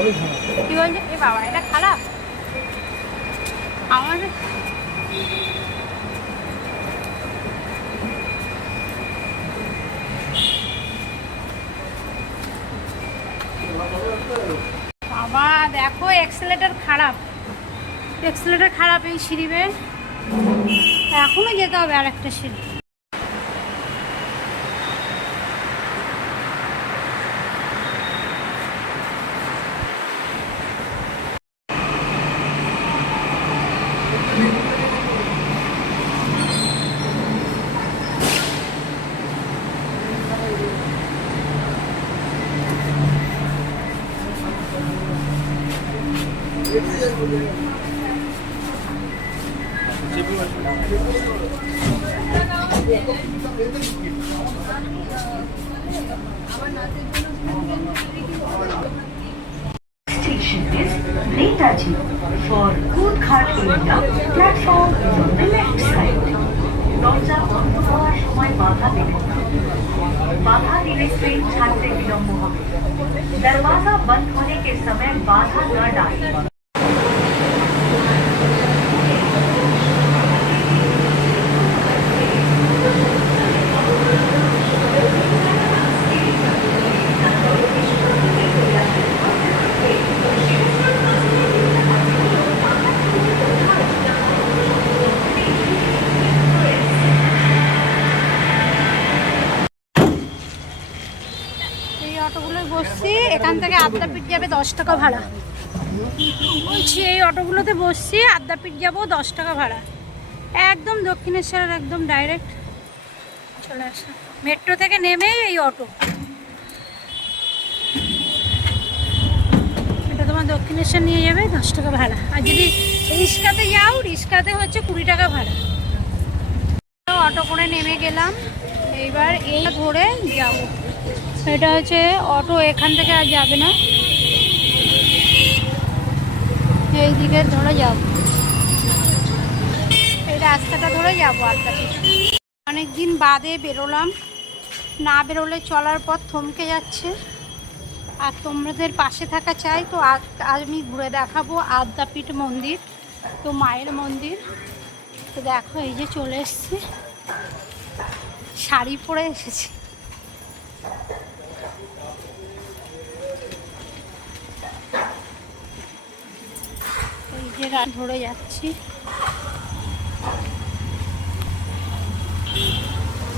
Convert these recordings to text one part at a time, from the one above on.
কি বলছে এ বাবা, এটা খারাপ আমাদের। বাবা দেখো এক্সেলেটার খারাপ, এক্সেলেটার খারাপ। এই সিঁড়ি বেয়ে এখনো যেতে হবে আর একটা সিঁড়ি। Station is Netaji. For Kootghat area, platform is on the left side. দরজা বন্ধ হওয়ার সময় বাধা দেবেন না। बाधा दिले ट्रेन छाड़ते विलम्ब হবে। दरवाजा बंद होने के समय बाधा न डालें। অটোগুলোয় বসছি, এখান থেকে আদ্যাপীঠ যাবে 10 টাকা ভাড়া। বলছি এই অটোগুলোতে বসছি, আদ্যাপীঠ যাবো 10 টাকা ভাড়া। একদম দক্ষিণেশ্বরের একদম ডাইরেক্ট চলে আসা, মেট্রো থেকে নেমেই এই অটো। এটা তোমার দক্ষিণেশ্বর নিয়ে যাবে 10 টাকা ভাড়া। আর যদি রিক্সাতে যাও, রিক্সাতে হচ্ছে 20 টাকা ভাড়া। অটো করে নেমে গেলাম, এইবার এই ধরে যাবো। এটা হচ্ছে অটো, এখান থেকে আর যাবে না, এই দিকে ধরে যাব, এই রাস্তাটা ধরে যাবো আদ্যাপীঠ। অনেকদিন বাদে বেরোলাম, না বেরোলে চলার পথ থমকে যাচ্ছে। আর তোমাদের পাশে থাকা চাই, তো আজ আমি ঘুরে দেখাবো আদ্যাপীঠ মন্দির, তো মায়ের মন্দির। তো দেখো এই যে চলে এসেছি, শাড়ি পরে এসেছি। এই যে ধরে যাচ্ছি,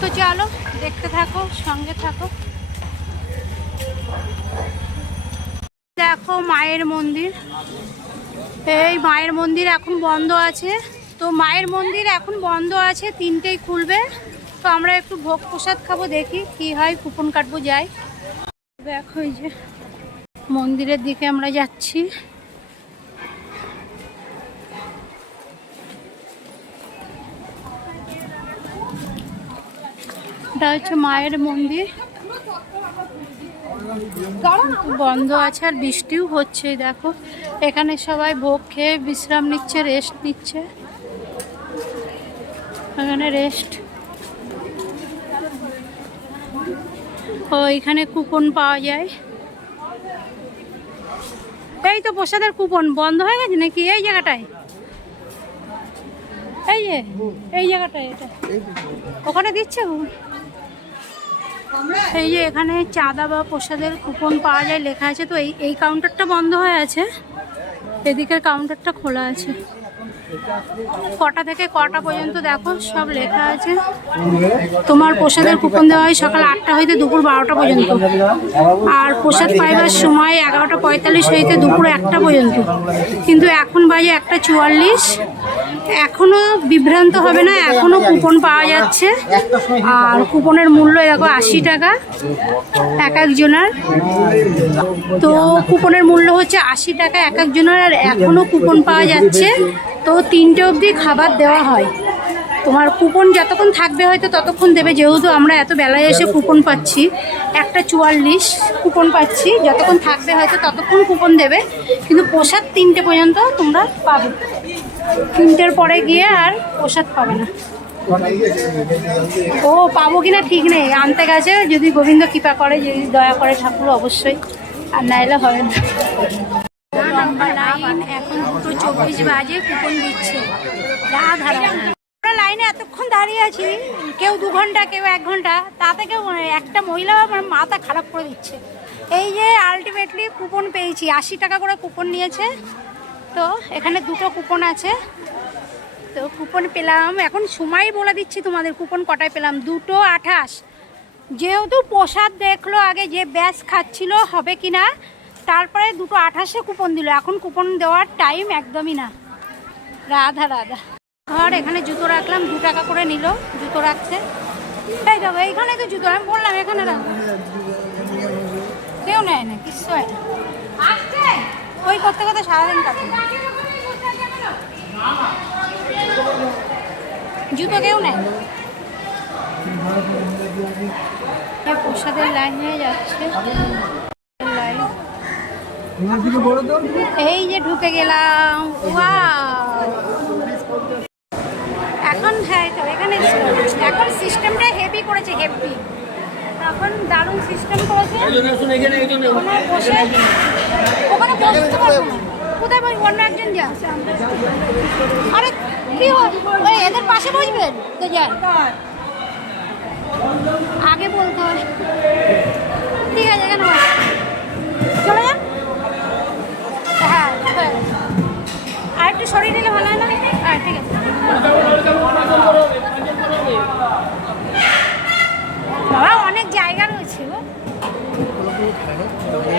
তো চলো দেখতে থাকো, সঙ্গে থাকো। দেখো মায়ের মন্দির, এই মায়ের মন্দির এখন বন্ধ আছে। তো মায়ের মন্দির এখন বন্ধ আছে, 3টেই খুলবে। তো আমরা একটু ভোগ প্রসাদ খাবো, দেখি কি হয়, কুপন কাটবো, যাই। দেখো এই যে মন্দিরের দিকে আমরা যাচ্ছি। এটা হচ্ছে মায়ের মন্দির, বন্ধ আছে আর বৃষ্টিও হচ্ছে। দেখো এখানে সবাই ভোগ খেয়ে বিশ্রাম নিচ্ছে, রেস্ট নিচ্ছে। এখানে রেস্ট। ও এখানে কুপন পাওয়া যায়। এই তো প্রসাদের কুপন বন্ধ হয়ে গেছে নাকি এই জায়গাটায়? এই জায়গাটায় এটা ওখানে দিচ্ছে। এই যে এখানে চাঁদা বা প্রসাদের কুপন পাওয়া যায় লেখা আছে। তো এই কাউন্টারটা বন্ধ হয়ে আছে, এদিকের কাউন্টারটা খোলা আছে। কটা থেকে কটা পর্যন্ত দেখো সব লেখা আছে। তোমার প্রসাদের কুপন দেওয়া হয় সকাল 8টা হইতে দুপুর 12টা পর্যন্ত, আর প্রসাদ পাইবার সময় 11:45 হইতে দুপুর 1টা পর্যন্ত। কিন্তু এখন বাজে 1:44। এখনো বিভ্রান্ত হবে না, এখনো কুপন পাওয়া যাচ্ছে। আর কুপনের মূল্য দেখো 80 টাকা এক একজনের। তো কুপনের মূল্য হচ্ছে 80 টাকা এক একজনের, আর এখনো কুপন পাওয়া যাচ্ছে। তো 3টে অবধি খাবার দেওয়া হয়। তোমার কুপন যতক্ষণ থাকবে হয়তো ততক্ষণ দেবে, যেহেতু আমরা এত বেলায় এসে কুপন পাচ্ছি। 1:44 কুপন পাচ্ছি, যতক্ষণ থাকবে হয়তো ততক্ষণ কুপন দেবে। কিন্তু প্রসাদ 3টে পর্যন্ত তোমরা পাবে, 3টের পরে গিয়ে আর প্রসাদ পাবে না। ও পাবো কিনা ঠিক নেই, আনতে গেছে, যদি গোবিন্দ কৃপা করে, যদি দয়া করে ঠাকুর অবশ্যই। আর নাইলে হবে না। লম্বা লাইন, এখন 2:24 বাজে, কুপন দিচ্ছে। আমরা লাইনে এতক্ষণ দাঁড়িয়ে আছি, কেউ 2 ঘন্টা, কেউ 1 ঘন্টা, তাতে কেউ একটা মহিলা আমার মাথা খারাপ করে দিচ্ছে। এই যে আলটিমেটলি কুপন পেয়েছি, 80 টাকা করে কুপন নিয়েছে। তো এখানে 2টো কুপন আছে, তো কুপন পেলাম। এখন সময় বলে দিচ্ছি তোমাদের কুপন কটায় পেলাম। 2:28। যেহেতু প্রসাদ দেখলো আগে, যে ব্যাস খাচ্ছিল হবে কি না, তারপরে 2:28-এ কুপন দিল। এখন কুপন দেওয়ার টাইম একদমই না। রাধা রাধা। ঘর এখানে জুতো রাখলাম, 2 টাকা করে নিল জুতো রাখছে। তাই দেখো এইখানে তো জুতো, আমি বললাম এখানে রাখ, কেউ নেয় না, কিচ্ছু হয় না। ওই করতে করতে সারাদিন কাটে, জুতো কেউ নেয়। প্রসাদের লাইনে যাচ্ছে, লাইন এই যে ঢুকে গেলাম। এখন হ্যাঁ তো এখানে এখন সিস্টেমটা হেভি করেছে, হেভি। এখন দারুণ সিস্টেম করেছে। ওখানে বসে, ওখানে বসতে পারবো না, কোথায় বসবো? অন্য একজন যা। আরে কি হয়, ওই এদের পাশে বসবেন তো, যান আগে বলতে হয়। ঠিক আছে, এখানে চলে যান। হ্যাঁ, আর একটু সরিয়ে নিলে ভালো হয় না? হ্যাঁ ঠিক আছে। বাবা অনেক জায়গা রয়েছে গো।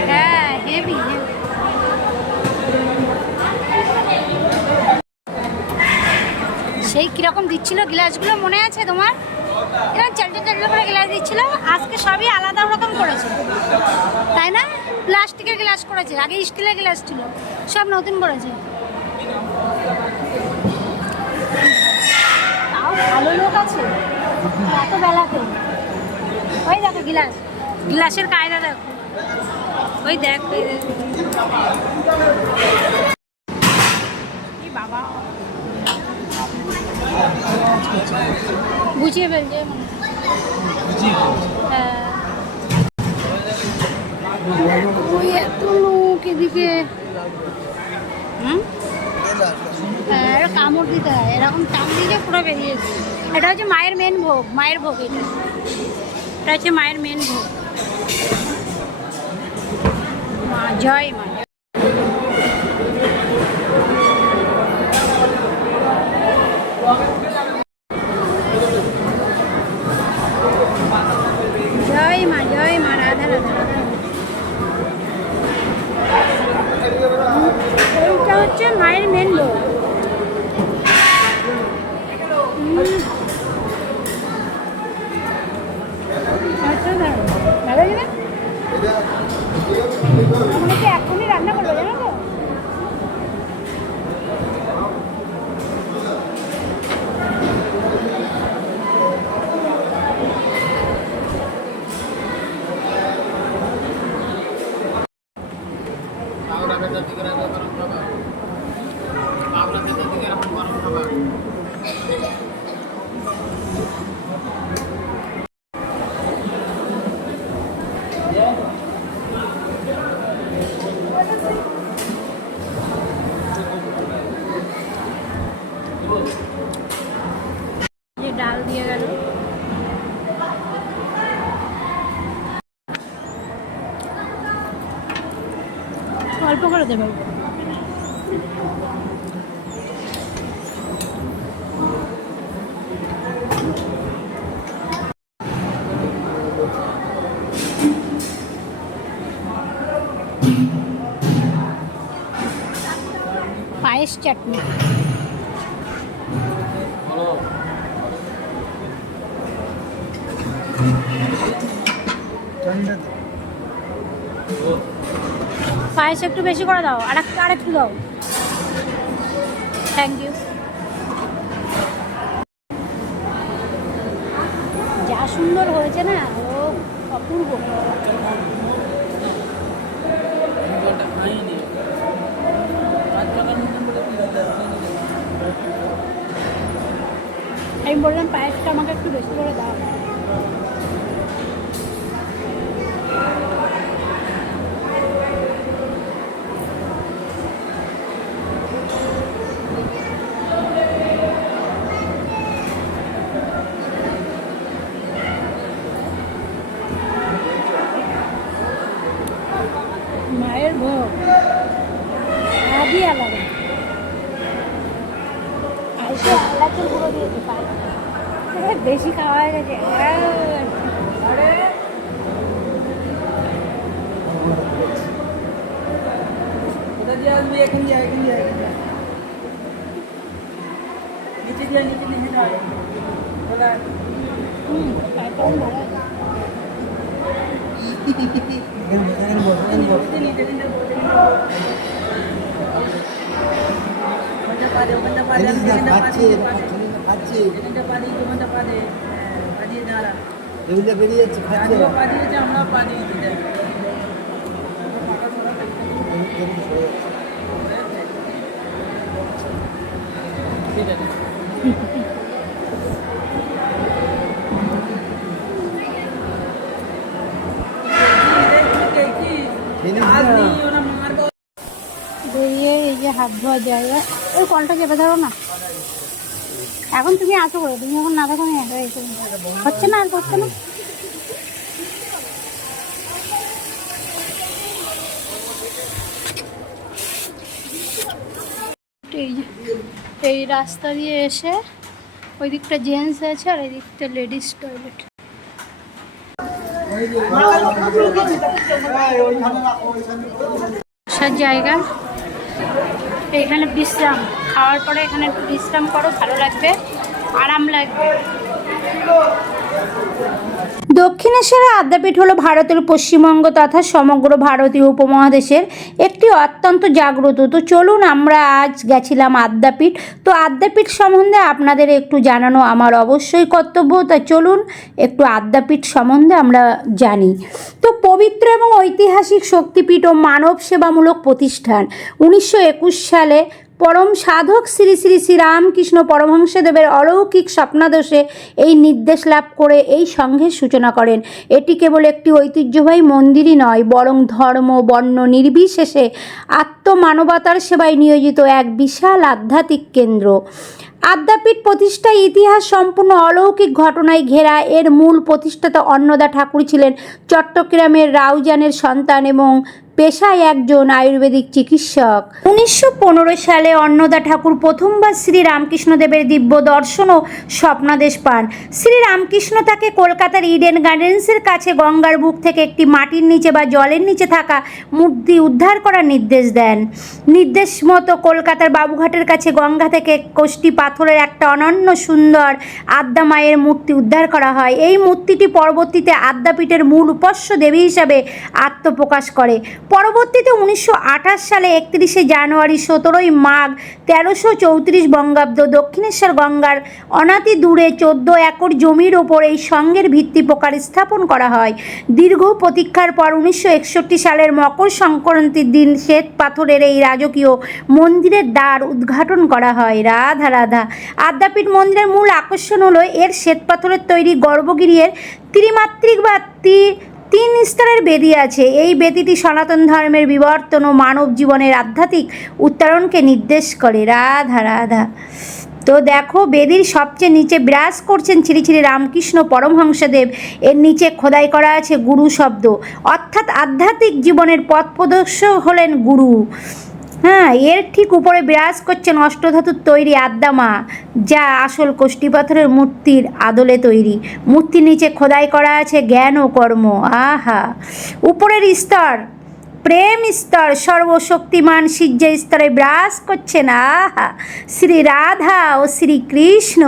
হ্যাঁ হেভি। সেই কিরকম দিচ্ছিল গ্লাসগুলো মনে আছে তোমার? এরকম চারটে চারটে করে গ্লাস দিচ্ছিল। আজকে সবই আলাদা রকম করেছে, তাই না? প্লাস্টিকের গ্লাস করেছে, আগে স্টিলের গ্লাস ছিল, সব নতুন করেছে। তাও ভালো লোক আছে এত বেলাতে। ওই দেখো গ্লাস, গ্লাসের কায়দা দেখো, ওই দেখ, ওই দেখ। বাবা গুছিয়ে ফেলছে, হ্যাঁ। ওই এত লোক এদিকে, হ্যাঁ কামড় দিতে হয়, এরকম টান দিলে পুরো বেরিয়েছে। এটা হচ্ছে মায়ের মেন ভোগ, মায়ের ভোগ এটা হচ্ছে মায়ের মেন ভোগ। মা জয় মা, জয় মা, জয় মা, রাধা রাধা। এইটা হচ্ছে মায়ের মেন ভোগ। ভালো লাগে না? আমরা কি এখনই রান্না করবো জানো তো? যে ডাল দিয়ে গেল, অল্প করে দেবে। পায়েস চাটনি, পায়েস একটু বেশি করে দাও, আর একটু দাও। Thank you. যা সুন্দর হয়েছে না, ও অপূর্ব। আমি বললাম পায়েসটা আমাকে একটু বেশি করে দাও। মায়ের ভোগ আদি আলাদা এলাচের গুঁড়ো দিয়েছে বেশি খাওয়া হয়ে গেছে। বেরিয়ে এই যে হাত ধোয়ার জায়গা, ওই কলটা চেপে ধরো না। এখন তুমি আসো করে, তুমি এখন না থাকো, আমি একা এসে হচ্ছে না, আর করছে না। এই যে এই রাস্তা দিয়ে এসে ওই দিকটা জেন্টস আছে আর এই দিকটা লেডিস টয়লেট। বসার জায়গা, এখানে বিশ্রাম, খাওয়ার পরে এখানে একটু বিশ্রাম করো, ভালো লাগবে, আরাম লাগবে। দক্ষিণেশ্বরের আদ্যাপীঠ হলো ভারতের পশ্চিমবঙ্গ তথা সমগ্র ভারতীয় উপমহাদেশের একটি অত্যন্ত জাগ্রত। তো চলুন, আমরা আজ গেছিলাম আদ্যাপীঠ। তো আদ্যাপীঠ সম্বন্ধে আপনাদের একটু জানানো আমার অবশ্যই কর্তব্য। তা চলুন একটু আদ্যাপীঠ সম্বন্ধে আমরা জানি। তো পবিত্র এবং ঐতিহাসিক শক্তিপীঠ ও মানব সেবামূলক প্রতিষ্ঠান। 1921 সালে পরম সাধক শ্রী শ্রী শ্রী রামকৃষ্ণ পরমহংসদেবের অলৌকিক স্বপ্নাদেশে এই নির্দেশ লাভ করে এই সংঘের সূচনা করেন। এটি কেবল একটি ঐতিহ্যবাহী মন্দিরই নয়, বরং ধর্ম বর্ণ নির্বিশেষে আত্মমানবতার সেবায় নিয়োজিত এক বিশাল আধ্যাত্মিক কেন্দ্র। আদ্যাপীঠ প্রতিষ্ঠায় ইতিহাস সম্পূর্ণ অলৌকিক ঘটনায় ঘেরা। এর মূল প্রতিষ্ঠাতা অন্নদা ঠাকুর ছিলেন চট্টগ্রামের রাউজানের সন্তান এবং পেশায় একজন আয়ুর্বেদিক চিকিৎসক। 1915 সালে অন্নদা ঠাকুর প্রথমবার শ্রী রামকৃষ্ণদেবের দিব্য দর্শন ও স্বপ্নাদেশ পান। শ্রী রামকৃষ্ণ তাকে কলকাতার ইডেন গার্ডেন্সের কাছে গঙ্গার বুক থেকে একটি মাটির নিচে বা জলের নিচে থাকা মূর্তি উদ্ধার করার নির্দেশ দেন। নির্দেশ মতো কলকাতার বাবুঘাটের কাছে গঙ্গা থেকে কোষ্টি পাথরের একটা অনন্য সুন্দর আদ্যা মায়ের মূর্তি উদ্ধার করা হয়। এই মূর্তিটি পরবর্তীতে আদ্যাপীঠের মূল উপাস্য দেবী হিসাবে আত্মপ্রকাশ করে। পরবর্তীতে 1928 সালে 31শে জানুয়ারি 17ই মাঘ 1334 বঙ্গাব্দ দক্ষিণেশ্বর গঙ্গার অনাতি দূরে 14 একর জমির ওপর এই সংঘের ভিত্তিপ্রকার স্থাপন করা হয়। দীর্ঘ প্রতীক্ষার পর 1961 সালের মকর সংক্রান্তির দিন শ্বেত পাথরের এই রাজকীয় মন্দিরের দ্বার উদ্ঘাটন করা হয়। রাধা রাধা। আদ্যাপীঠ মন্দিরের মূল আকর্ষণ হলো এর শ্বেত পাথরের তৈরি গর্ভগৃহের ত্রিমাত্রিক বা 3 স্তরের বেদি আছে। এই বেদিটি সনাতন ধর্মের বিবর্তন ও মানব জীবনের আধ্যাত্মিক উত্তরণকে নির্দেশ করে। রাধা রাধা। তো দেখো, বেদির সবচেয়ে নিচে বিরাজ করছেন শ্রী শ্রী রামকৃষ্ণ পরমহংসদেব। এর নিচে খোদাই করা আছে গুরু শব্দ, অর্থাৎ আধ্যাত্মিক জীবনের পথ প্রদর্শক হলেন গুরু। এর ঠিক উপরে বিরাজ করছেন অষ্টধাতুর তৈরি আদ্যা মা, যা আসল কোষ্টি পাথরের মূর্তির আদলে তৈরি। মূর্তির নিচে খোদাই করা আছে জ্ঞান ও কর্ম। আহা। উপরের স্তর প্রেম স্তর, সর্বশক্তিমান সূর্য স্তরে বিরাজ করছেন আহা শ্রী রাধা ও শ্রীকৃষ্ণ।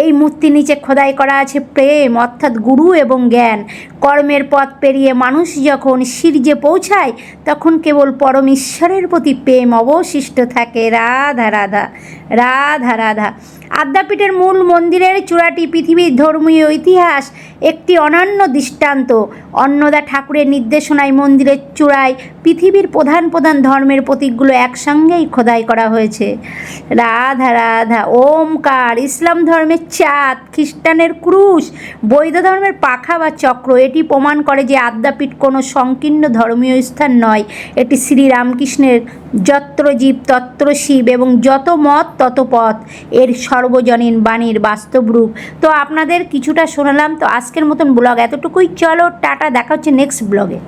এই মূর্তির নিচে খোদাই করা আছে প্রেম, অর্থাৎ গুরু এবং জ্ঞান। কর্মের পথ পেরিয়ে মানুষ যখন শীর্ষে পৌঁছায় তখন কেবল পরম ঈশ্বরের প্রতি প্রেম অবশিষ্ট থাকে। রাধা রাধা। রাধা রাধা। আদ্যাপীঠের মূল মন্দিরের চূড়াটি পৃথিবীর ধর্মীয় ইতিহাস একটি অনন্য দৃষ্টান্ত। অন্নদা ঠাকুরের নির্দেশনায় মন্দিরের চূড়ায় পৃথিবীর প্রধান প্রধান ধর্মের প্রতীকগুলো একসঙ্গেই খোদাই করা হয়েছে। রাধা রাধা। ওমকার, ইসলাম ধর্মের চাঁদ, খ্রিস্টানের ক্রুশ, বৌদ্ধ ধর্মের পাখা বা চক্র। এটি প্রমাণ করে যে আদ্যাপীঠ কোনো সংকীর্ণ ধর্মীয় স্থান নয়, এটি শ্রীরামকৃষ্ণের যত্র জীব তত্র শিব এবং যত মত তত পথ এর সর্বজনীন বাণীর বাস্তব রূপ। তো আপনাদের কিছুটা শোনালাম। তো আজকের মতন ব্লগ এতটুকুই। চলো টাটা, দেখা হচ্ছে নেক্সট ব্লগে।